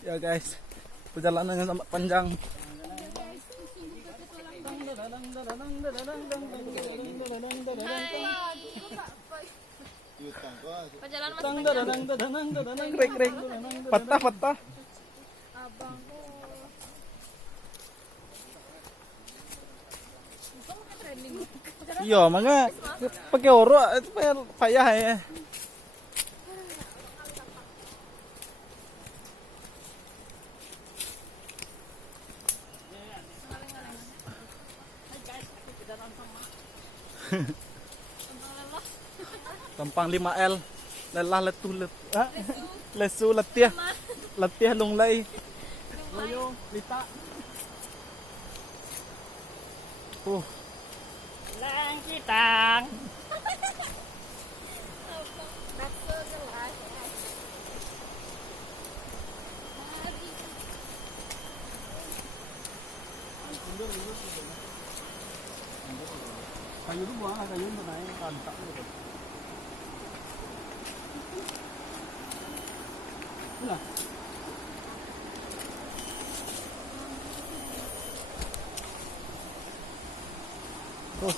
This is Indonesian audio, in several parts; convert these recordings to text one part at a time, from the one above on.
Ya guys, perjalanan yang sangat panjang. Perjalanan Krek krek. Patah patah. abangku. Iya, mangga pakai oro itu payah ya. Tampang 5L. Lelah letuh lesu letih. Letih lunglai. Loyo, lita. Lang kitang. Bakso gelas. Kayu itu buang, kayu itu naik kantak gitu. Nah. Terus.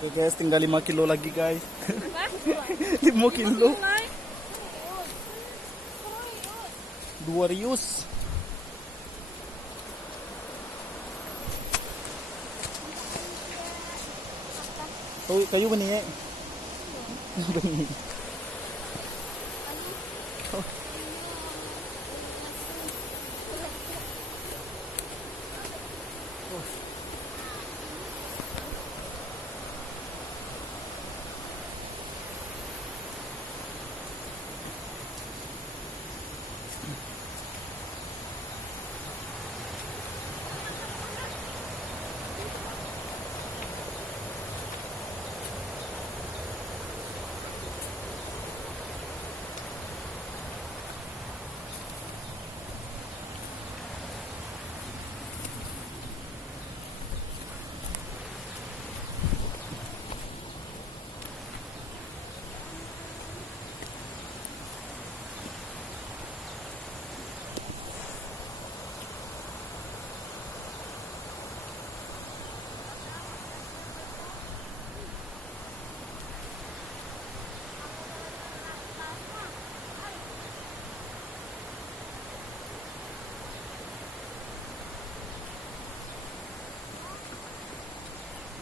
Oke guys, tinggal 5 kilo lagi guys. 5 kilo. 2 rius. Kayu benih.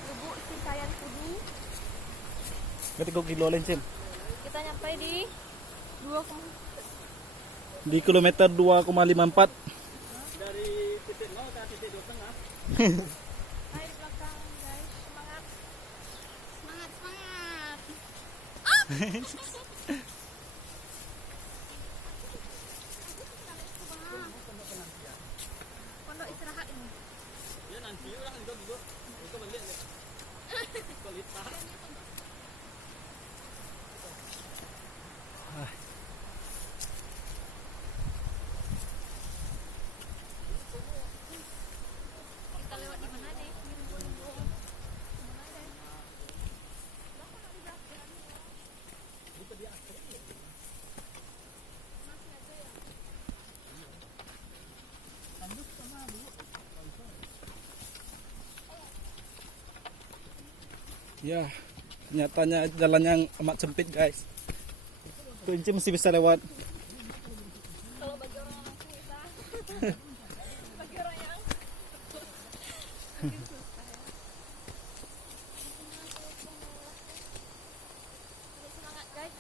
Bubuk Sikayan Kudu. Berarti 3 kilo lain Sim. Kita nyampe di 2, Di kilometer 2,54. Dari titik 0 ke titik 2,5. air belakang guys. Semangat. Semangat, semangat. Pondok istirahat ini. Ya nanti orang duduk. Itu balik. Kualitas. Kita lewat di mana nih? Limbo-limbo. Mana deh? Masih ada ya? Ya, nyatanya jalannya amat sempit guys. Kunci masih bisa lewat. Kalau bagi orang yang susah. Bagi orang yang semangat guys.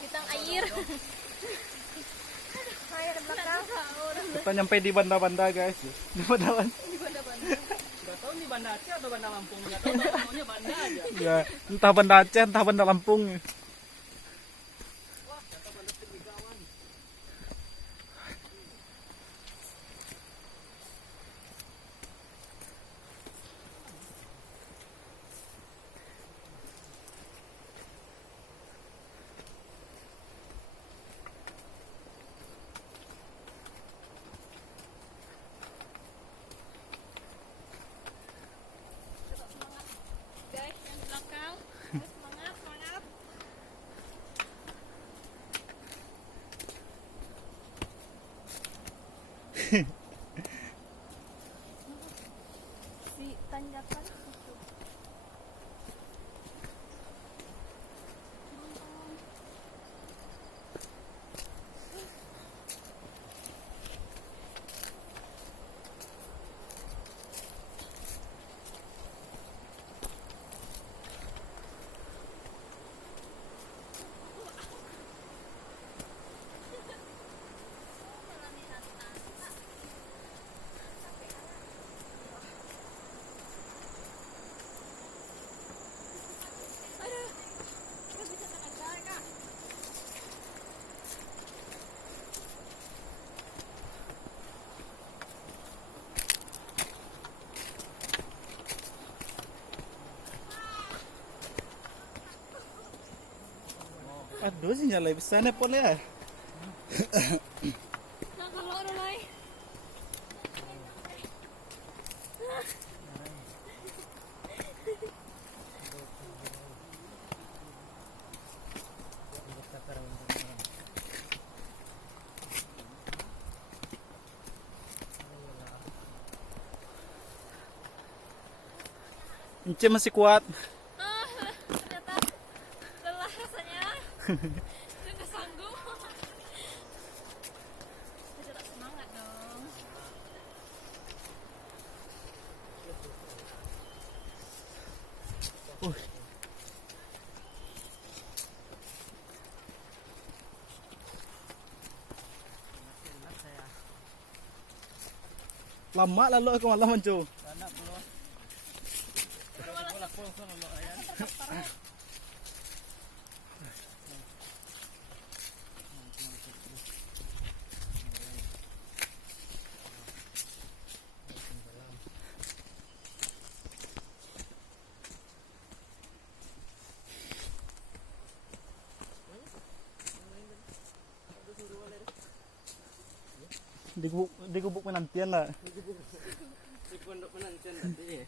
Kitang air. Air belakang. Kita nyampe di banda-banda guys. Di banda-banda. Di banda-banda. Gak tahu nih Banda Aceh atau Banda Lampung. Gak tahu namanya Banda aja. Ya, entah banda Aceh, entah banda Lampung. Kata Banda Tinggigawan. Guys, yang di belakang. Semangat, semangat. Si tanjakan itu. Terus bisa tangan kak. Aduh, sinyalnya bisa nepot ya. Nah, kalau ada lain. Ince masih kuat. Ternyata lelah rasanya. Saya nggak sanggup. Saya tetap semangat dong. Lama lalu aku malah muncul. Anak belum. Bola pulang lo ayan. Di gubuk penantian lah. Di pondok penantian tadi.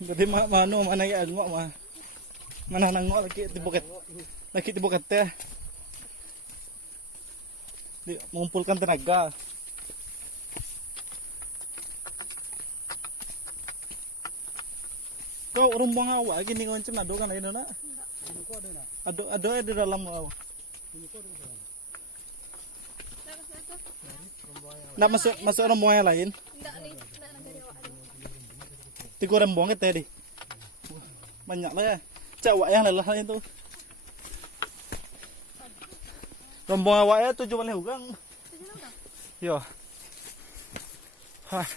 Jadi mano mana ya ngok mah. Mana nang ngok lagi tibuket teh. Mengumpulkan tenaga. Kau rumbang awak gini ngoncem ado kan ini nak? Ado di dalam awak. Nak masuk rombongan yang lain. Enggak nih, enggak negara awak ada. Tiga rombongan kita di. Banyak lah ya. Cawak yang lelah itu. Rombongan awaknya 7 boleh ugang. Yo. Hah.